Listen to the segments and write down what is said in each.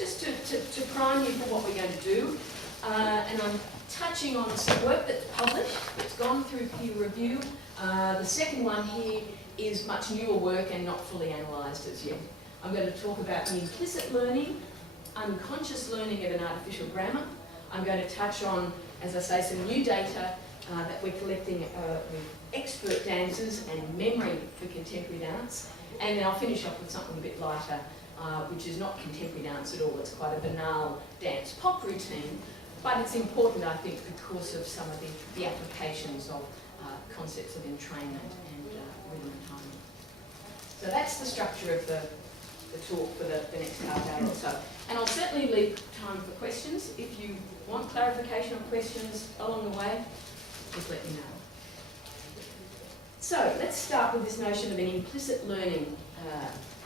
just to prime you for what we're going to do, and I'm touching on some work that's published, that's gone through peer review. The second one here is much newer work and not fully analysed as yet. I'm going to talk about the implicit learning, unconscious learning of an artificial grammar. I'm going to touch on, as I say, some new data that we're collecting with expert dancers and memory for contemporary dance. And then I'll finish off with something a bit lighter, which is not contemporary dance at all. It's quite a banal dance pop routine, but it's important, I think, because of some of the applications of concepts of entrainment and rhythm and timing. So that's the structure of the talk for the next half day or so. And I'll certainly leave time for questions. If you want clarification or questions along the way, just let me know. So let's start with this notion of an implicit learning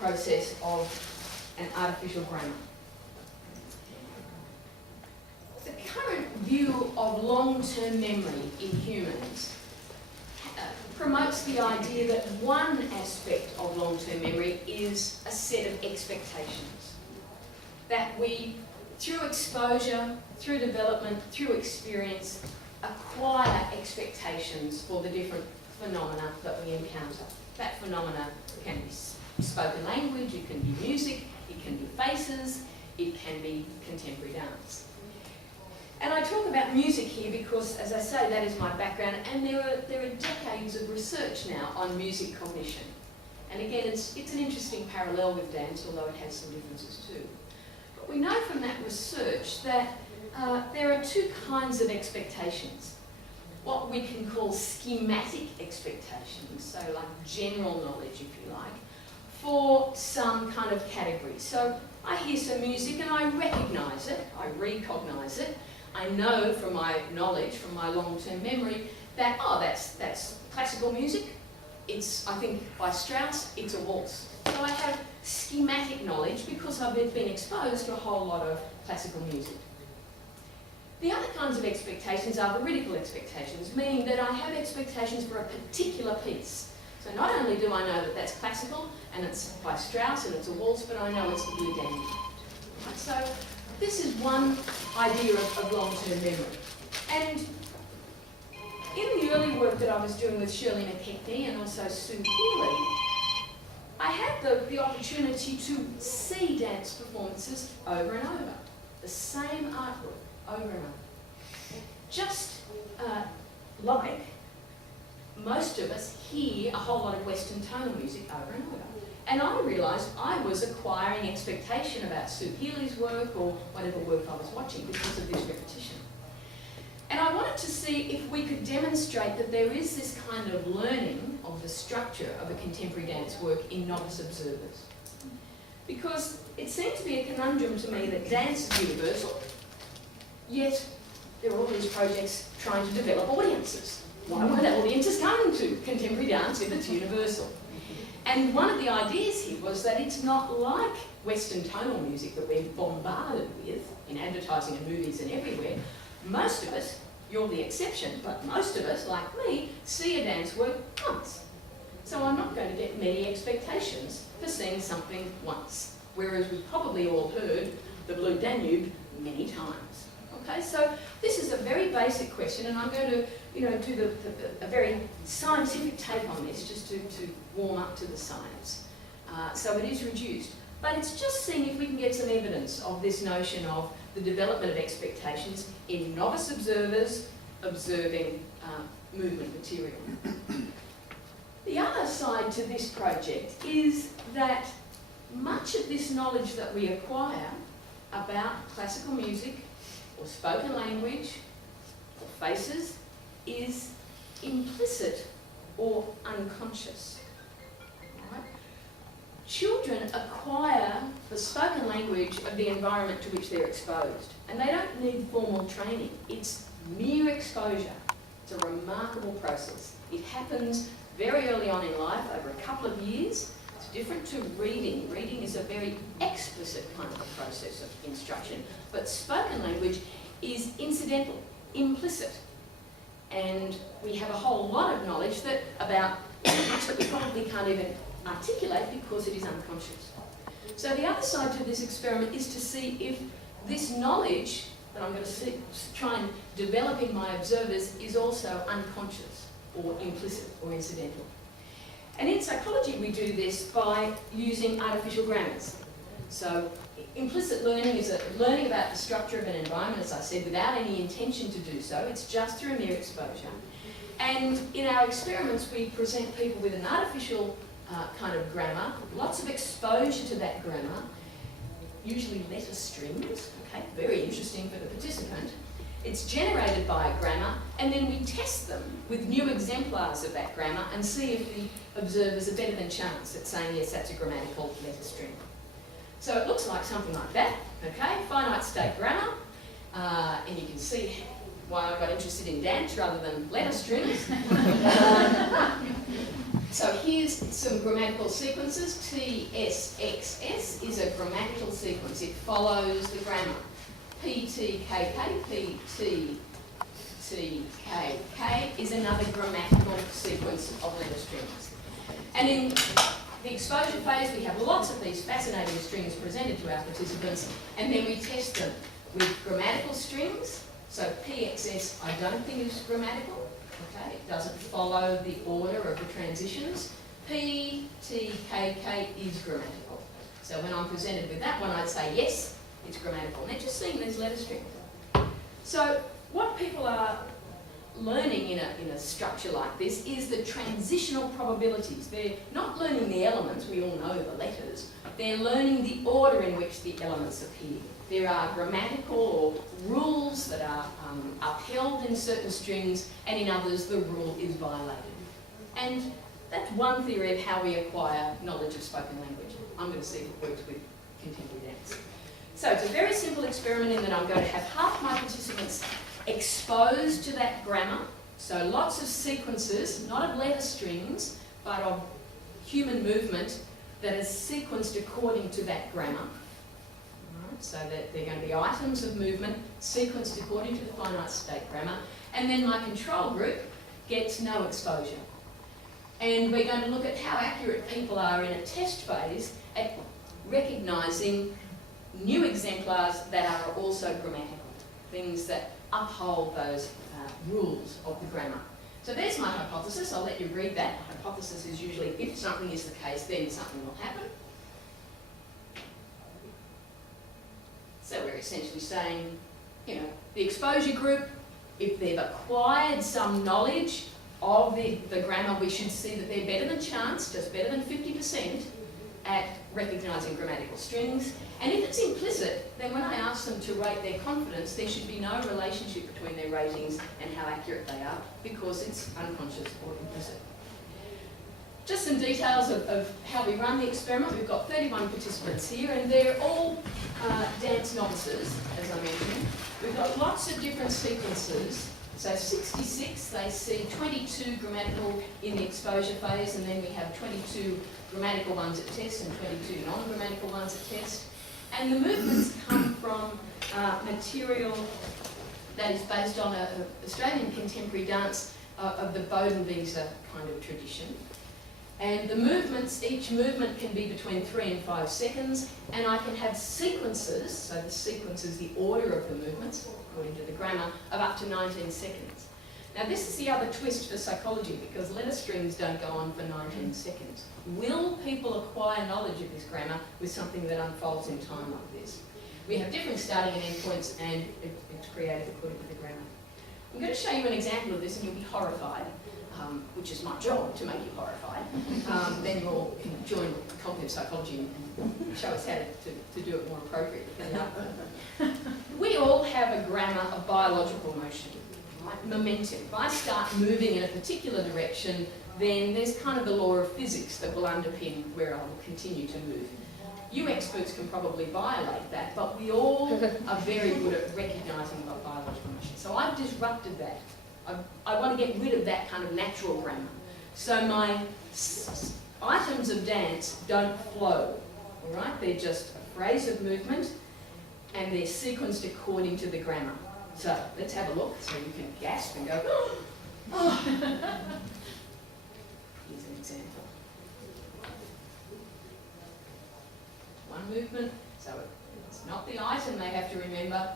process of an artificial grammar. The current view of long-term memory in humans promotes the idea that one aspect of long-term memory is a set of expectations. That we, through exposure, through development, through experience, acquire expectations for the different phenomena that we encounter. That phenomena can be spoken language, it can be music, it can be faces, it can be contemporary dance. And I talk about music here because, as I say, that is my background, and there are decades of research now on music cognition. And again, it's an interesting parallel with dance, although it has some differences too. But we know from that research that there are two kinds of expectations. What we can call schematic expectations, so like general knowledge, if you like, for some kind of category. So I hear some music and I recognise it, I recognise it. I know from my knowledge, from my long-term memory, that, oh, that's classical music. It's, I think, by Strauss, it's a waltz. So I have schematic knowledge because I've been exposed to a whole lot of classical music. The other kinds of expectations are veridical expectations, meaning that I have expectations for a particular piece. So not only do I know that that's classical, and it's by Strauss, and it's a waltz, but I know it's the Blue Danube. Right, so this is one idea of long-term memory. And in the early work that I was doing with Shirley McKechnie and also Sue Healy, I had the opportunity to see dance performances over and over. The same artwork over and over. Just like most of us hear a whole lot of Western tonal music over and over. And I realised I was acquiring expectation about Sue Healy's work or whatever work I was watching because of this repetition. And I wanted to see if we could demonstrate that there is this kind of learning of the structure of a contemporary dance work in novice observers. Because it seemed to be a conundrum to me that dance is universal, yet there are all these projects trying to develop audiences. Why won't audiences come to contemporary dance if it's universal? And one of the ideas here was that it's not like Western tonal music that we're bombarded with in advertising and movies and everywhere. Most of us, you're the exception, but most of us, like me, see a dance work once. So I'm not going to get many expectations for seeing something once, whereas we've probably all heard the Blue Danube many times. Okay, so this is a very basic question, and I'm going to, do a very scientific take on this, just to warm up to the science. So it is reduced, but it's just seeing if we can get some evidence of this notion of the development of expectations in novice observers observing movement material. The other side to this project is that much of this knowledge that we acquire about classical music or spoken language or faces is implicit or unconscious. Right? Children acquire the spoken language of the environment to which they're exposed, and they don't need formal training. It's mere exposure. It's a remarkable process. It happens very early on in life, over a couple of years. It's different to reading. Reading is a very explicit kind of a process of instruction, but spoken language is incidental, implicit. And we have a whole lot of knowledge about language that we probably can't even articulate because it is unconscious. So the other side to this experiment is to see if this knowledge that I'm going to try and develop in my observers is also unconscious or implicit or incidental. And in psychology we do this by using artificial grammars. So implicit learning is learning about the structure of an environment, as I said, without any intention to do so. It's just through mere exposure. And in our experiments we present people with an artificial kind of grammar, lots of exposure to that grammar, usually letter strings, okay, very interesting for the participant. It's generated by a grammar, and then we test them with new exemplars of that grammar and see if the observers are better than chance at saying, yes, that's a grammatical letter string. So it looks like something like that, okay, finite state grammar, and you can see why I got interested in dance rather than letter strings. So here's some grammatical sequences. TSXS is a grammatical sequence. It follows the grammar. PTKK, PTTKK is another grammatical sequence of letter strings. And in the exposure phase, we have lots of these fascinating strings presented to our participants, and then we test them with grammatical strings. So PXS I don't think is grammatical. Okay, it doesn't follow the order of the transitions. PTKK is grammatical. So when I'm presented with that one, I'd say, yes, it's grammatical. And they're just seeing these letter strings. So what people are learning in a structure like this is the transitional probabilities. They're not learning the elements, we all know the letters. They're learning the order in which the elements appear. There are grammatical or rules that are upheld in certain strings, and in others the rule is violated. And that's one theory of how we acquire knowledge of spoken language. I'm going to see if it works with contemporary dance. So it's a very simple experiment in that I'm going to have half my participants exposed to that grammar. So lots of sequences, not of letter strings, but of human movement that is sequenced according to that grammar. So that they're going to be items of movement sequenced according to the finite state grammar, and then my control group gets no exposure. And we're going to look at how accurate people are in a test phase at recognising new exemplars that are also grammatical, things that uphold those rules of the grammar. So there's my hypothesis. I'll let you read that. Hypothesis is usually if something is the case, then something will happen. So we're essentially saying, you know, the exposure group, if they've acquired some knowledge of the grammar, we should see that they're better than chance, just better than 50% at recognising grammatical strings. And if it's implicit, then when I ask them to rate their confidence, there should be no relationship between their ratings and how accurate they are, because it's unconscious or implicit. Just some details of how we run the experiment. We've got 31 participants here, and they're all dance novices, as I mentioned. We've got lots of different sequences. So 66, they see 22 grammatical in the exposure phase, and then we have 22 grammatical ones at test and 22 non-grammatical ones at test. And the movements come from material that is based on an Australian contemporary dance of the Bodenwieser kind of tradition. And the movements, each movement can be between 3 and 5 seconds, and I can have sequences, so the sequence is the order of the movements, according to the grammar, of up to 19 seconds. Now this is the other twist for psychology, because letter strings don't go on for 19 seconds. Will people acquire knowledge of this grammar with something that unfolds in time like this? We have different starting and end points, and it's created according to the grammar. I'm going to show you an example of this, and you'll be horrified. Which is my job, to make you horrified. Then you all can join cognitive psychology and show us how to do it more appropriately. We all have a grammar of biological motion, right? Momentum. If I start moving in a particular direction, then there's kind of the law of physics that will underpin where I will continue to move. You experts can probably violate that, but we all are very good at recognising biological motion. So I've disrupted that. I want to get rid of that kind of natural grammar. So my items of dance don't flow, all right? They're just a phrase of movement, and they're sequenced according to the grammar. So let's have a look so you can gasp and go, oh. Here's an example. One one movement. So it's not the item they have to remember,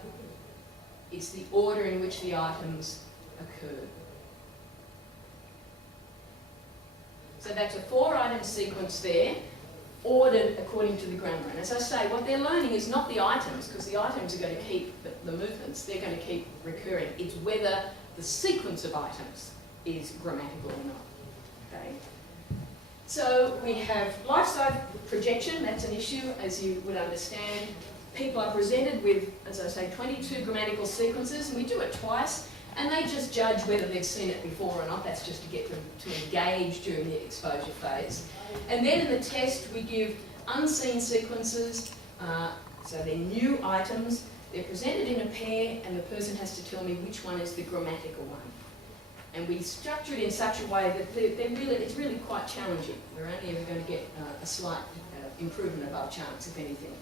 it's the order in which the items occur. So that's a 4-item sequence there, ordered according to the grammar. And as I say, what they're learning is not the items, because the items are going to keep the movements, they're going to keep recurring. It's whether the sequence of items is grammatical or not. Okay? So we have life-cycle projection, that's an issue, as you would understand. People are presented with, as I say, 22 grammatical sequences, and we do it twice, and they just judge whether they've seen it before or not. That's just to get them to engage during the exposure phase. And then in the test, we give unseen sequences, so they're new items. They're presented in a pair, and the person has to tell me which one is the grammatical one. And we structure it in such a way that it's really quite challenging. We're only ever going to get a slight improvement above chance, if anything.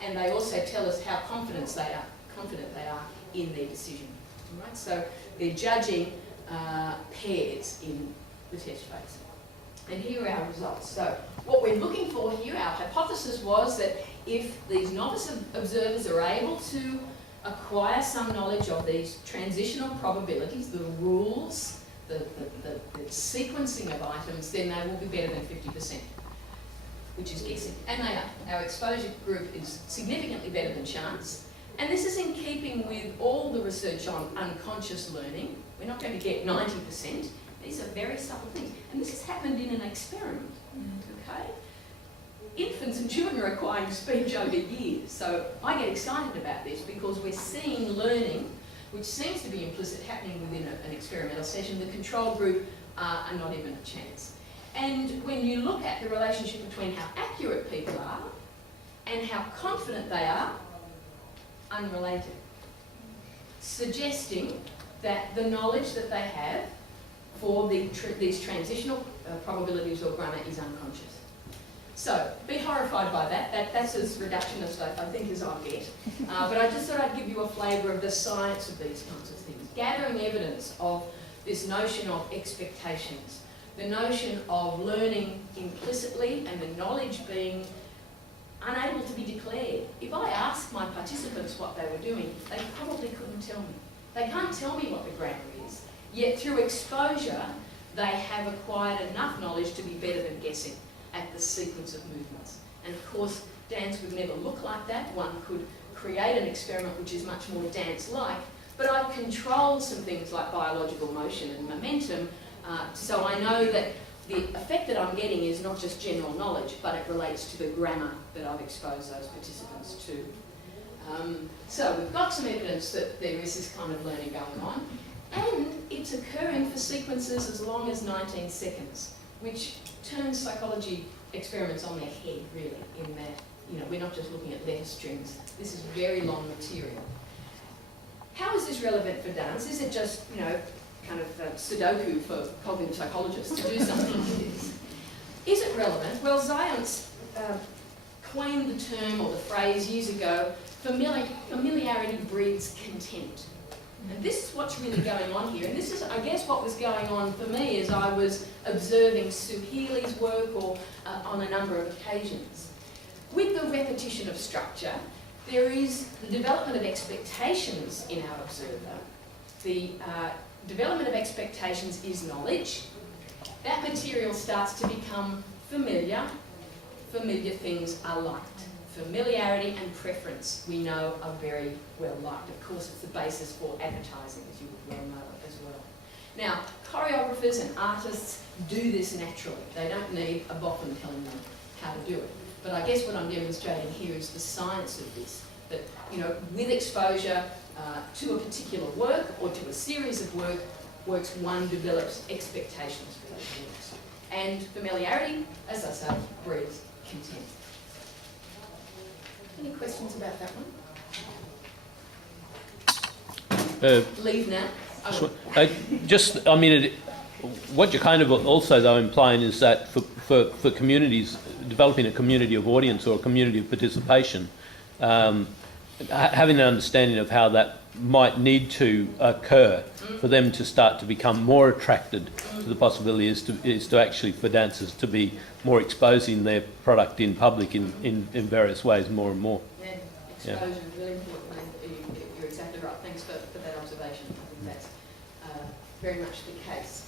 And they also tell us how confident they are in their decision. All right? So they're judging pairs in the test phase. And here are our results. So what we're looking for here, our hypothesis was that if these novice observers are able to acquire some knowledge of these transitional probabilities, the rules, the sequencing of items, then they will be better than 50%, which is guessing. And they are. Our exposure group is significantly better than chance. And this is in keeping with all the research on unconscious learning. We're not going to get 90%. These are very subtle things. And this has happened in an experiment, okay? Infants and children are acquiring speech over years. So I get excited about this because we're seeing learning, which seems to be implicit, happening within an experimental session. The control group are not even a chance. And when you look at the relationship between how accurate people are and how confident they are, unrelated. Suggesting that the knowledge that they have for these transitional probabilities or grammar is unconscious. So, be horrified by that. That's as reductionist, I think, as I'll get. But I just thought I'd give you a flavour of the science of these kinds of things. Gathering evidence of this notion of expectations, the notion of learning implicitly and the knowledge being unable to be declared. If I asked my participants what they were doing, they probably couldn't tell me. They can't tell me what the grammar is, yet through exposure, they have acquired enough knowledge to be better than guessing at the sequence of movements. And of course, dance would never look like that. One could create an experiment which is much more dance-like, but I've controlled some things like biological motion and momentum, so I know that the effect that I'm getting is not just general knowledge, but it relates to the grammar that I've exposed those participants to. So we've got some evidence that there is this kind of learning going on, and it's occurring for sequences as long as 19 seconds, which turns psychology experiments on their head, really, in that, we're not just looking at letter strings. This is very long material. How is this relevant for dance? Is it just, kind of Sudoku for cognitive psychologists to do something like this? Is it relevant? Well, Zions coined the term or the phrase years ago, familiarity breeds contempt. And this is what's really going on here. And this is, I guess, what was going on for me as I was observing Sue Healy's work or on a number of occasions. With the repetition of structure, there is the development of expectations in our observer. The development of expectations is knowledge. That material starts to become familiar. Familiar things are liked. Familiarity and preference, we know, are very well liked. Of course, it's the basis for advertising, as you would well know as well. Now, choreographers and artists do this naturally. They don't need a boffin telling them how to do it. But I guess what I'm demonstrating here is the science of this. That, with exposure to a particular work or to a series of works, one develops expectations for those works. And familiarity, as I say, breeds contempt. Any questions about that one? Leave now. What you're kind of also though implying is that for communities, developing a community of audience or a community of participation, having an understanding of how that might need to occur for them to start to become more attracted to the possibility is to actually for dancers to be more exposing their product in public in various ways more and more. Yeah, exposure is really important. You're exactly right. Thanks for that observation. I think that's very much the case.